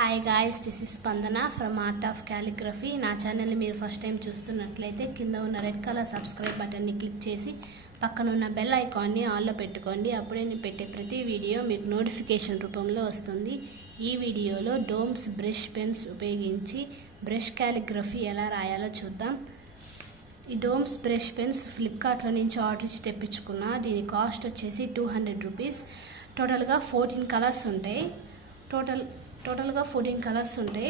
Hi guys, this is స్పందన from art of calligraphy. నా ఛానల్ని మీరు ఫస్ట్ టైం చూస్తున్నట్లయితే కింద ఉన్న రెడ్ కలర్ సబ్స్క్రైబ్ బటన్ని క్లిక్ చేసి పక్కన ఉన్న బెల్ ఐకాన్ని ఆన్లో పెట్టుకోండి. అప్పుడే నేను పెట్టే ప్రతి వీడియో మీకు నోటిఫికేషన్ రూపంలో వస్తుంది. ఈ వీడియోలో డోమ్స్ బ్రష్ పెన్స్ ఉపయోగించి బ్రష్ క్యాలిగ్రఫీ ఎలా రాయాలో చూద్దాం. ఈ డోమ్స్ బ్రష్ పెన్స్ ఫ్లిప్కార్ట్లో నుంచి ఆర్డర్ ఇచ్చి తెప్పించుకున్నా. దీని కాస్ట్ వచ్చేసి 200 రూపీస్. టోటల్గా 14 కలర్స్ ఉంటాయి. టోటల్గా 14 కలర్స్ ఉంటాయి.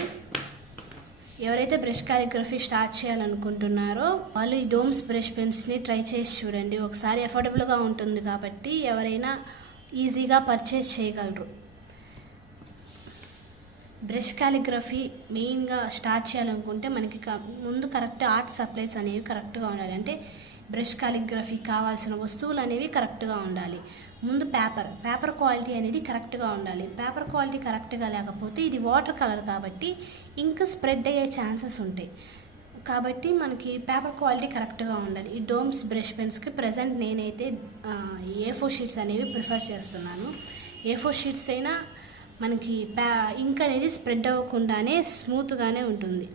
ఎవరైతే బ్రష్ క్యాలిగ్రఫీ స్టార్ట్ చేయాలనుకుంటున్నారో వాళ్ళు ఈ డోమ్స్ బ్రష్ పెన్స్ని ట్రై చేసి చూడండి. ఒకసారి అఫోర్డబుల్గా ఉంటుంది కాబట్టి ఎవరైనా ఈజీగా పర్చేస్ చేయగలరు. బ్రష్ క్యాలిగ్రఫీ మెయిన్గా స్టార్ట్ చేయాలనుకుంటే మనకి ముందు కరెక్ట్ ఆర్ట్ సప్లైస్ అనేవి కరెక్ట్గా ఉండాలి. అంటే బ్రష్ క్యాలిగ్రఫీ కావాల్సిన వస్తువులు అనేవి కరెక్ట్గా ఉండాలి. ముందు పేపర్ క్వాలిటీ అనేది కరెక్ట్గా ఉండాలి. పేపర్ క్వాలిటీ కరెక్ట్గా లేకపోతే ఇది వాటర్ కలర్ కాబట్టి ఇంక్ స్ప్రెడ్ అయ్యే ఛాన్సెస్ ఉంటాయి. కాబట్టి మనకి పేపర్ క్వాలిటీ కరెక్ట్గా ఉండాలి. ఈ డోమ్స్ బ్రష్ పెన్స్కి ప్రజెంట్ నేనైతే A4 షీట్స్ అనేవి ప్రిఫర్ చేస్తున్నాను. A4 షీట్స్ అయినా మనకి ఇంక్ అనేది స్ప్రెడ్ అవ్వకుండానే స్మూత్గానే ఉంటుంది.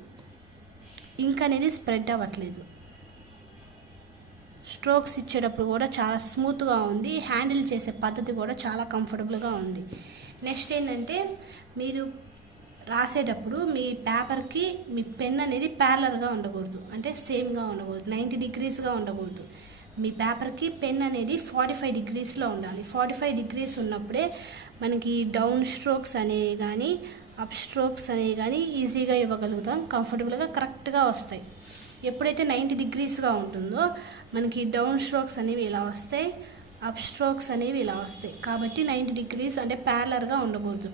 ఇంక్ అనేది స్ప్రెడ్ అవ్వట్లేదు. స్ట్రోక్స్ ఇచ్చేటప్పుడు కూడా చాలా స్మూత్గా ఉంది. హ్యాండిల్ చేసే పద్ధతి కూడా చాలా కంఫర్టబుల్గా ఉంది. నెక్స్ట్ ఏంటంటే మీరు రాసేటప్పుడు మీ పేపర్కి మీ పెన్ అనేది ప్యారలర్గా ఉండకూడదు. అంటే సేమ్గా ఉండకూడదు, 90 డిగ్రీస్గా ఉండకూడదు. మీ పేపర్కి పెన్ అనేది 45 డిగ్రీస్లో ఉండాలి. 45 డిగ్రీస్ ఉన్నప్పుడే మనకి డౌన్ స్ట్రోక్స్ అనేవి కానీ అప్ స్ట్రోక్స్ అనేవి కానీ ఈజీగా ఇవ్వగలుగుతాం. కంఫర్టబుల్గా కరెక్ట్గా వస్తాయి. ఎప్పుడైతే 90 డిగ్రీస్గా ఉంటుందో మనకి డౌన్ స్ట్రోక్స్ అనేవి ఇలా వస్తాయి, అప్ స్ట్రోక్స్ అనేవి ఇలా వస్తాయి. కాబట్టి 90 డిగ్రీస్ అంటే ప్యారలర్గా ఉండకూడదు.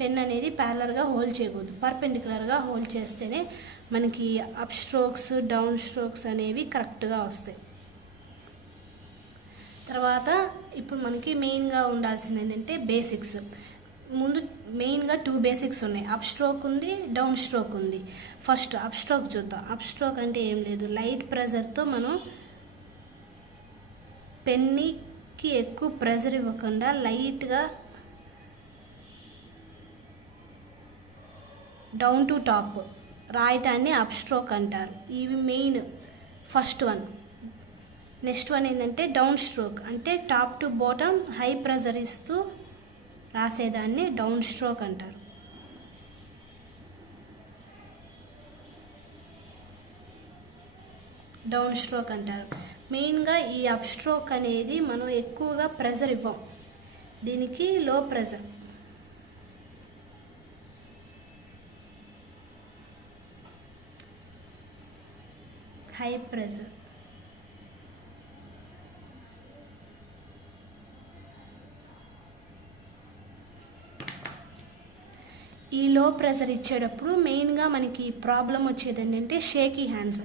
పెన్ అనేది ప్యారలర్గా హోల్డ్ చేయకూడదు. పర్పెండిక్యులర్గా హోల్డ్ చేస్తేనే మనకి అప్ స్ట్రోక్స్ డౌన్ స్ట్రోక్స్ అనేవి కరెక్ట్గా వస్తాయి. తర్వాత ఇప్పుడు మనకి మెయిన్గా ఉండాల్సింది ఏంటంటే బేసిక్స్. ముందు మెయిన్గా 2 బేసిక్స్ ఉన్నాయి. అప్ స్ట్రోక్ ఉంది, డౌన్ స్ట్రోక్ ఉంది. ఫస్ట్ అప్ స్ట్రోక్ చూద్దాం. అప్ స్ట్రోక్ అంటే ఏం లేదు, లైట్ ప్రెజర్తో మనం పెన్నికి ఎక్కువ ప్రెజర్ ఇవ్వకుండా లైట్గా డౌన్ టు టాప్ రాయటాన్ని అప్ స్ట్రోక్ అంటారు. ఇవి main first one. Next one ఏంటంటే డౌన్ స్ట్రోక్. అంటే top to bottom high pressure ఇస్తూ రాసేదాన్ని డౌన్ స్ట్రోక్ అంటారు. డౌన్ స్ట్రోక్ అంటారు. మెయిన్గా ఈ అప్ స్ట్రోక్ అనేది మనం ఎక్కువగా ప్రెజర్ ఇవ్వం. దీనికి లో ప్రెజర్, హై ప్రెజర్. ఈ లో ప్రెషర్ ఇచ్చేటప్పుడు మెయిన్గా మనకి ప్రాబ్లం వచ్చేది ఏంటంటే షేకీ హ్యాండ్స్.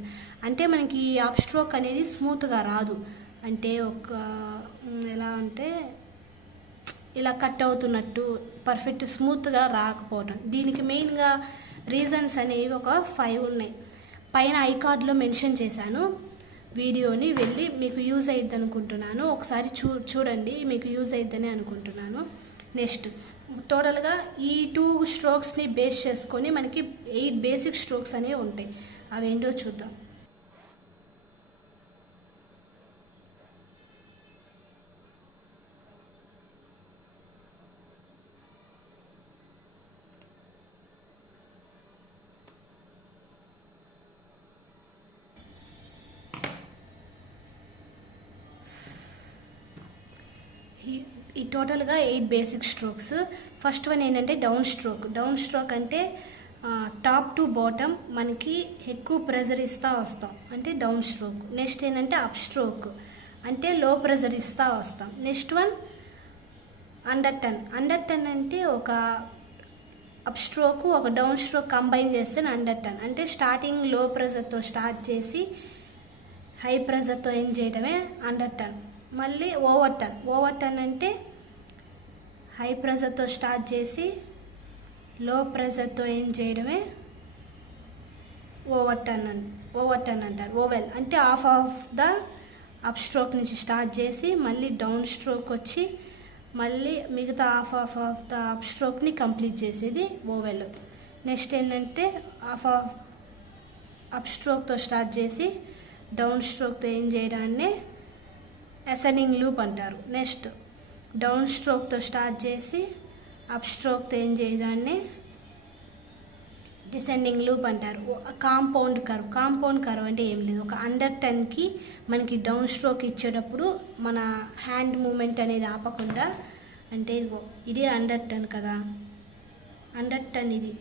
అంటే మనకి ఈ అప్ స్ట్రోక్ అనేది స్మూత్గా రాదు. అంటే ఎలా అంటే ఇలా కట్ అవుతున్నట్టు పర్ఫెక్ట్ స్మూత్గా రాకపోవడం. దీనికి మెయిన్గా రీజన్స్ అనేవి ఒక 5 ఉన్నాయి. పైన ఐకార్డ్లో మెన్షన్ చేశాను. వీడియోని వెళ్ళి మీకు యూజ్ అయ్యిద్ది అనుకుంటున్నాను. ఒకసారి చూడండి, మీకు యూజ్ అయ్యిద్దని అనుకుంటున్నాను. నెక్స్ట్ టోటల్గా ఈ 2 స్ట్రోక్స్ని బేస్ చేసుకొని మనకి 8 బేసిక్ స్ట్రోక్స్ అనేవి ఉంటాయి. అవేంటో చూద్దాం. ఈ టోటల్గా 8 బేసిక్ స్ట్రోక్స్. ఫస్ట్ వన్ ఏంటంటే డౌన్ స్ట్రోక్. డౌన్ స్ట్రోక్ అంటే టాప్ టు బాటమ్ మనకి ఎక్కువ ప్రెజర్ ఇస్తూ వస్తాం, అంటే డౌన్ స్ట్రోక్. నెక్స్ట్ ఏంటంటే అప్ స్ట్రోక్, అంటే లో ప్రెజర్ ఇస్తూ వస్తాం. Next one under turn. Under turn అంటే ఒక అప్ స్ట్రోక్ ఒక డౌన్ స్ట్రోక్ కంబైన్ చేస్తే అండర్ టర్న్. అంటే స్టార్టింగ్ లో ప్రెజర్తో స్టార్ట్ చేసి హై ప్రెజర్తో ఎండ్ చేయడమే అండర్ టర్న్. మళ్ళీ ఓవర్ టర్న్. ఓవర్ టర్న్ అంటే హై ప్రెజర్తో స్టార్ట్ చేసి లో ప్రెజర్తో ఎండ్ చేయడమే ఓవర్ టర్న్ అంటారు. ఓవెల్ అంటే half of the up stroke నుంచి స్టార్ట్ చేసి మళ్ళీ డౌన్ స్ట్రోక్ వచ్చి మళ్ళీ మిగతా హాఫ్ ఆఫ్ ద అప్ స్ట్రోక్ని కంప్లీట్ చేసేది ఓవెల్. నెక్స్ట్ ఏంటంటే హాఫ్ అప్ స్ట్రోక్తో స్టార్ట్ చేసి డౌన్ స్ట్రోక్తో ఏం చేయడాన్ని అసెండింగ్ లూప్ అంటారు. నెక్స్ట్ డౌన్ స్ట్రోక్తో స్టార్ట్ చేసి అప్ స్ట్రోక్తో ఏం చేయడాన్ని డిసెండింగ్ లూప్ అంటారు. కాంపౌండ్ కర్వ్ అంటే ఏం లేదు, ఒక అండర్ టర్న్కి మనకి డౌన్ స్ట్రోక్ ఇచ్చేటప్పుడు మన హ్యాండ్ మూమెంట్ అనేది ఆపకుండా, అంటే ఇది అండర్ టర్న్ కదా, అండర్ టర్న్ ఇది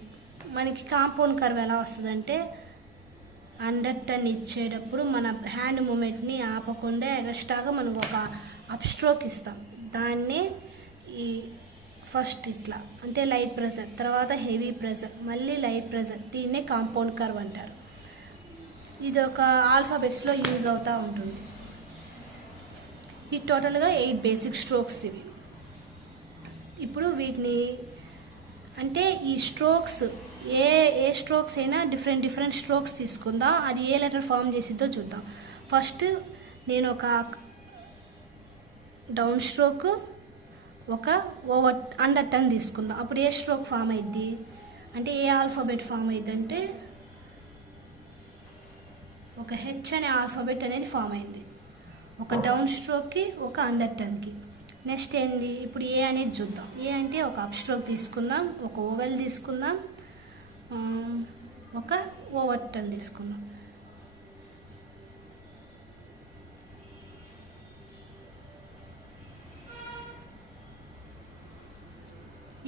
మనకి కాంపౌండ్ కర్వ్ ఎలా వస్తుందంటే అండర్ టర్న్ ఇచ్చేటప్పుడు మన హ్యాండ్ మూమెంట్ని ఆపకుండా ఎక్స్ట్రాగా మనం ఒక అప్ స్ట్రోక్ ఇస్తాం. దాన్ని ఈ ఫస్ట్ ఇట్లా అంటే లైట్ ప్రెజర్, తర్వాత హెవీ ప్రెజర్, మళ్ళీ లైట్ ప్రెజర్, దీన్నే కాంపౌండ్ కర్వ్ అంటారు. ఇది ఒక ఆల్ఫాబెట్స్లో యూజ్ అవుతూ ఉంటుంది. ఈ టోటల్గా 8 బేసిక్ స్ట్రోక్స్ ఇవి. ఇప్పుడు వీటిని అంటే ఈ స్ట్రోక్స్ ఏ స్ట్రోక్స్ అయినా డిఫరెంట్ స్ట్రోక్స్ తీసుకుందాం, అది ఏ లెటర్ ఫామ్ చేసిద్దో చూద్దాం. ఫస్ట్ నేను ఒక డౌన్ స్ట్రోక్, ఒక ఓవర్ అండర్ టర్న్ తీసుకుందాం. అప్పుడు ఏ స్ట్రోక్ ఫామ్ అయింది అంటే ఏ ఆల్ఫాబెట్ ఫామ్ అయింది అంటే ఒక హెచ్ అనే ఆల్ఫాబెట్ అనేది ఫామ్ అయింది, ఒక డౌన్ స్ట్రోక్కి, ఒక అండర్ టర్న్కి. నెక్స్ట్ ఏంది, ఇప్పుడు ఏ అనేది చూద్దాం. ఏ అంటే ఒక అప్ స్ట్రోక్ తీసుకుందాం, ఒక ఓవెల్ తీసుకుందాం, ఒక ఓవర్ టర్న్ తీసుకుందాం.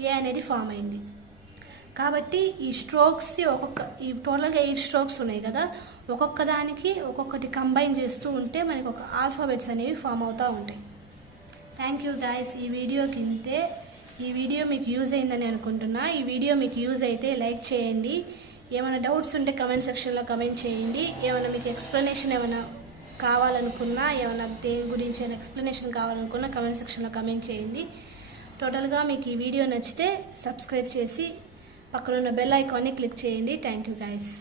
ఏ అనేది ఫామ్ అయింది. కాబట్టి ఈ స్ట్రోక్స్ ఈ టోటల్గా 8 స్ట్రోక్స్ ఉన్నాయి కదా, ఒక్కొక్క దానికి ఒక్కొక్కటి కంబైన్ చేస్తూ ఉంటే మనకి ఒక ఆల్ఫాబెట్స్ అనేవి ఫామ్ అవుతూ ఉంటాయి. Thank you guys. ఈ వీడియోకి ఇంతే. ఈ వీడియో మీకు యూజ్ అయిందని అనుకుంటున్నా. ఈ వీడియో మీకు యూజ్ అయితే లైక్ చేయండి. ఏమైనా డౌట్స్ ఉంటే కమెంట్ సెక్షన్లో కమెంట్ చేయండి. ఏమైనా మీకు ఎక్స్ప్లెనేషన్ ఏమైనా కావాలనుకున్నా, ఏమైనా దేని గురించి ఏమైనా ఎక్స్ప్లెనేషన్ కావాలనుకున్నా కమెంట్ సెక్షన్లో కమెంట్ చేయండి. టోటల్గా మీకు ఈ వీడియో నచ్చితే సబ్స్క్రైబ్ చేసి పక్కనున్న బెల్ ఐకాన్ని క్లిక్ చేయండి. Thank you guys.